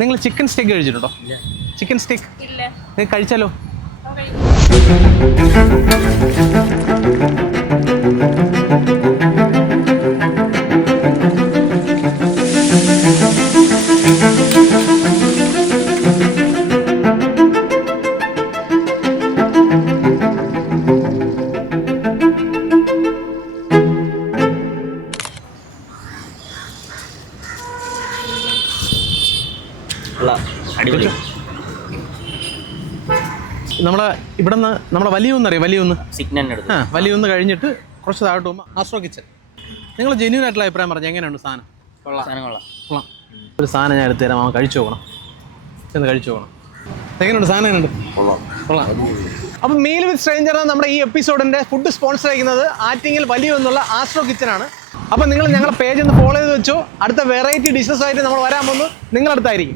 നിങ്ങൾ ചിക്കൻ സ്റ്റേക്ക് കഴിച്ചിട്ടുണ്ടോ? ചിക്കൻ സ്റ്റേക്ക് നിങ്ങൾ കഴിച്ചാലോ? അടിപൊളി. നമ്മുടെ ഇവിടെ നിന്ന് നമ്മുടെ വലിയൊന്നറിയാം, വലിയൊന്ന് വലിയൊന്ന് കഴിഞ്ഞിട്ട് കുറച്ച് താഴോട്ട് പോകുമ്പോൾ ആസ്ട്രോ കിച്ചൺ. നിങ്ങൾ ജെന്യൂൻ ആയിട്ടുള്ള അഭിപ്രായം പറഞ്ഞു, എങ്ങനെയുണ്ട് സാധനം? കൊള്ളാം. ഒരു സാധനം ഞാൻ എടുത്തു തരാം, അവൻ കഴിച്ചു നോക്കണം, ചെന്ന് കഴിച്ചു നോക്കണം. എങ്ങനെയുണ്ട് സാധനം? എങ്ങനെയുണ്ട്? കൊള്ളാം. അപ്പം മീൽ വിത്ത് സ്ട്രേഞ്ചർ നമ്മുടെ ഈ എപ്പിസോഡിൻ്റെ ഫുഡ് സ്പോൺസർ ചെയ്യുന്നത് ആറ്റിങ്ങൽ വലിയൊന്നുള്ള ആസ്ട്രോ കിച്ചനാണ്. അപ്പം നിങ്ങൾ ഞങ്ങളുടെ പേജ് ഒന്ന് ഫോളോ ചെയ്ത് വെച്ചോ. അടുത്ത വെറൈറ്റി ഡിഷസുമായിട്ട് നമ്മൾ വരാൻ പോകുന്നത് നിങ്ങളടുത്തായിരിക്കും.